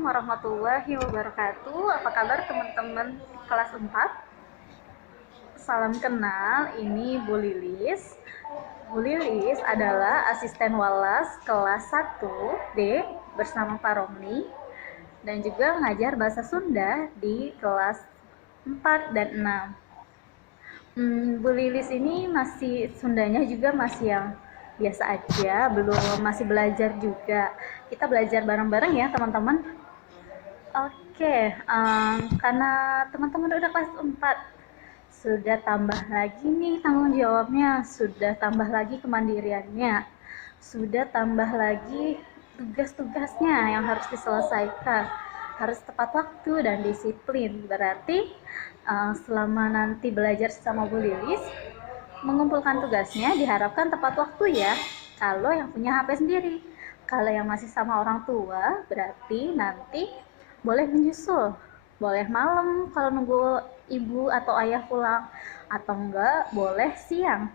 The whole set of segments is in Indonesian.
Assalamualaikum warahmatullahi wabarakatuh. Apa kabar teman-teman kelas 4? Salam kenal, ini Bu Lilis. Bu Lilis adalah asisten walas kelas 1D bersama Pak Romli dan juga ngajar bahasa Sunda di kelas 4 dan 6. Bu Lilis ini masih Sundanya juga masih yang biasa aja, belum masih belajar juga. Kita belajar bareng-bareng ya teman-teman. Oke, karena teman-teman udah kelas 4, sudah tambah lagi nih tanggung jawabnya, sudah tambah lagi kemandiriannya, sudah tambah lagi tugas-tugasnya yang harus diselesaikan, harus tepat waktu dan disiplin. Berarti selama nanti belajar sama Bu Lilis, mengumpulkan tugasnya diharapkan tepat waktu ya, kalau yang punya HP sendiri. Kalau yang masih sama orang tua, berarti nanti boleh menyusul, boleh malam kalau nunggu ibu atau ayah pulang, atau enggak boleh siang.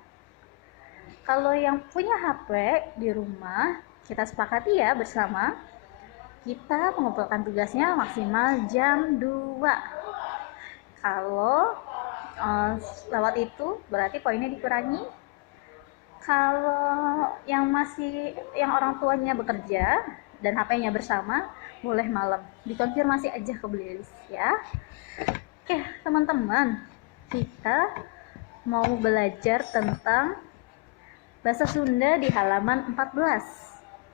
Kalau yang punya HP di rumah, kita sepakati ya bersama, kita mengumpulkan tugasnya maksimal jam 2. Kalau lewat itu berarti poinnya dikurangi. Kalau yang orang tuanya bekerja dan HP-nya bersama, boleh malam. Dikonfirmasi aja ke Bu Lilis ya. Oke, teman-teman, kita mau belajar tentang bahasa Sunda di halaman 14.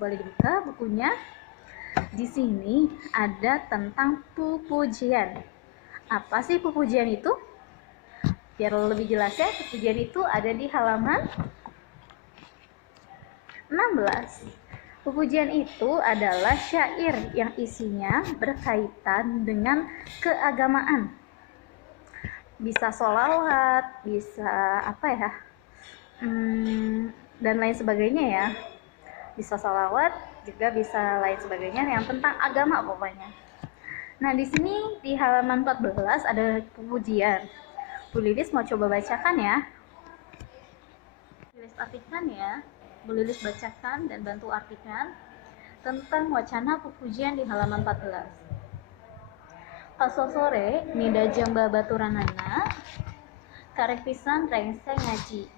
Boleh dibuka bukunya. Di sini ada tentang pupujian. Apa sih pupujian itu? Biar lebih jelas ya, pupujian itu ada di halaman 16. Pupujian itu adalah syair yang isinya berkaitan dengan keagamaan. Bisa sholawat, bisa apa ya, dan lain sebagainya ya. Bisa sholawat, juga bisa lain sebagainya yang tentang agama pokoknya. Nah, di sini di halaman 14 ada pupujian. Bu Lilis mau coba bacakan ya. Bu Lilis artikan ya. Bu Lilis bacakan dan bantu artikan tentang wacana pupujian di halaman 14. Paso sore nida jeung babaturanana karek pisan rengseng ngaji.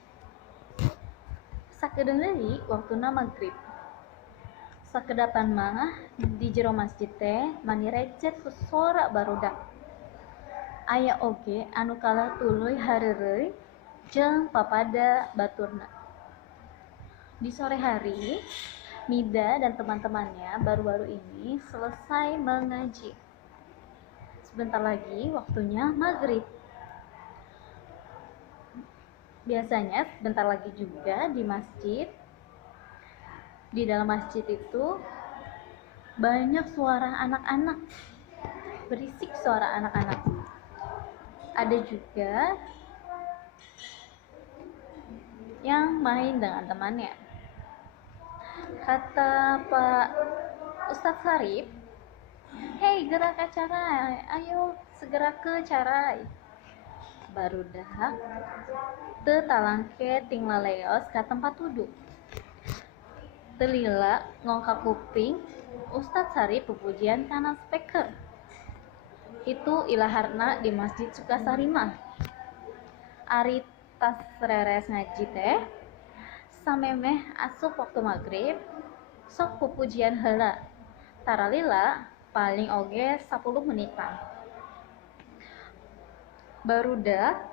Sakedeung deui waktuna magrib. Sakedapan mah di jero masjid teh mani recet ku sora barudak. Aya oge anu kalah tuluy hareureuy jeung papada baturna. Di sore hari, Nida dan teman-temannya baru-baru ini selesai mengaji. Sebentar lagi waktunya maghrib. Biasanya sebentar lagi juga di masjid. Di dalam masjid itu banyak suara anak-anak. Berisik suara anak-anak. Ada juga yang main dengan temannya. Kata Pak Ustadz Sarip, "Hei, gerak acara, ayo segera ke cara." Barudak teu talangke ting laleos ka tempat duduk. Teu lila ngongkak kuping Ustadz Sarip pupujian kana speaker. Itu ilaharna di Masjid Sukasari mah. Ari tas reres ngaji teh, samemeh asup waktu maghrib, sok pupujian heula. Taralila paling oge 10 menitan. Barudak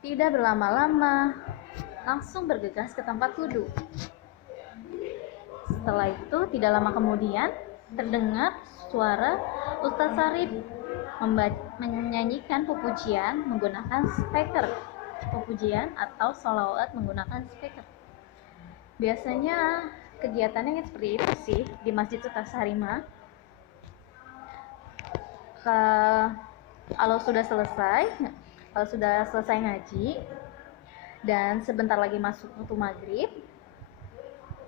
tidak berlama-lama, langsung bergegas ke tempat duduk. Setelah itu tidak lama kemudian terdengar suara Ustadz Sarip menyanyikan pupujian menggunakan speaker. Pupujian atau sholawat menggunakan speaker. Biasanya kegiatannya seperti itu sih di Masjid Sukasari mah. Kalau sudah selesai ngaji dan sebentar lagi masuk waktu maghrib,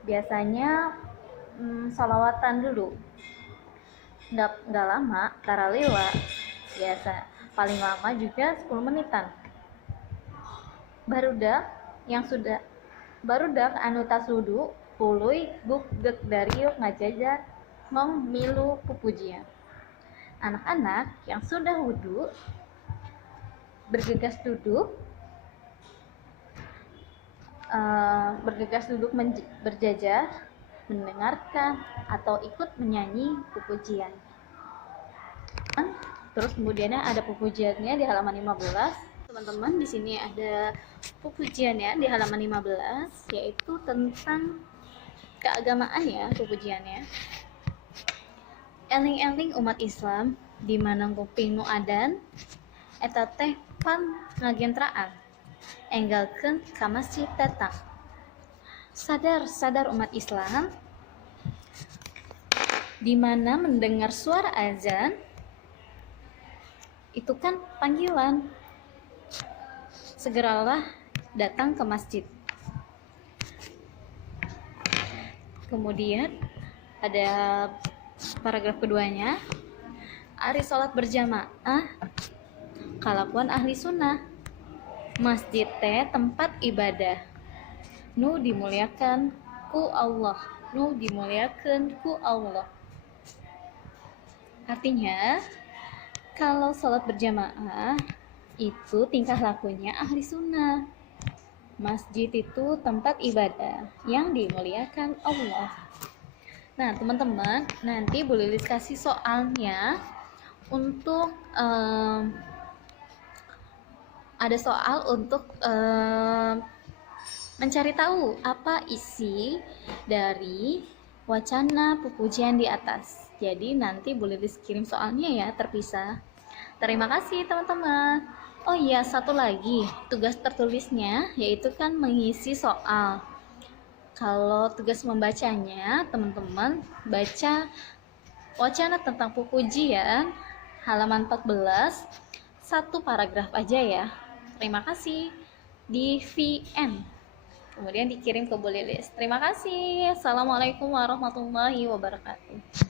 biasanya sholawatan dulu. Nggak lama, taralila biasa paling lama juga 10 menitan. Barudak anu tas wudu puluy guk gek dariuk ngajajar memilu pupujian. Anak-anak yang sudah wudhu bergegas duduk berjajar mendengarkan atau ikut menyanyi pupujian. Terus kemudiannya ada pupujiannya di halaman 15. Teman-teman, di sini ada pupujiannya di halaman 15, yaitu tentang keagamaan ya pupujiannya. Eling-eling umat Islam di mana kuping nu adan eta teh pan ngagentraan enggalkeun ka masjid datang. Sadar umat Islam di mana mendengar suara azan itu kan panggilan. Segeralah datang ke masjid. Kemudian ada paragraf keduanya, ari sholat berjamaah kalakuan ahli sunnah. Masjid teh tempat ibadah nu dimuliakan ku Allah, Artinya, kalau sholat berjamaah itu tingkah lakunya ahli sunnah. Masjid itu tempat ibadah yang dimuliakan Allah. Nah, teman-teman, nanti Bu Lilis kasih soalnya untuk ada soal untuk mencari tahu apa isi dari wacana pupujian di atas. Jadi nanti Bu Lilis kirim soalnya ya terpisah. Terima kasih teman-teman. Oh iya, satu lagi tugas tertulisnya yaitu kan mengisi soal. Kalau tugas membacanya, teman-teman baca wacana tentang pupujian halaman 14, satu paragraf aja ya. Terima kasih. Di VN. Kemudian dikirim ke Bu Lilis. Terima kasih. Assalamualaikum warahmatullahi wabarakatuh.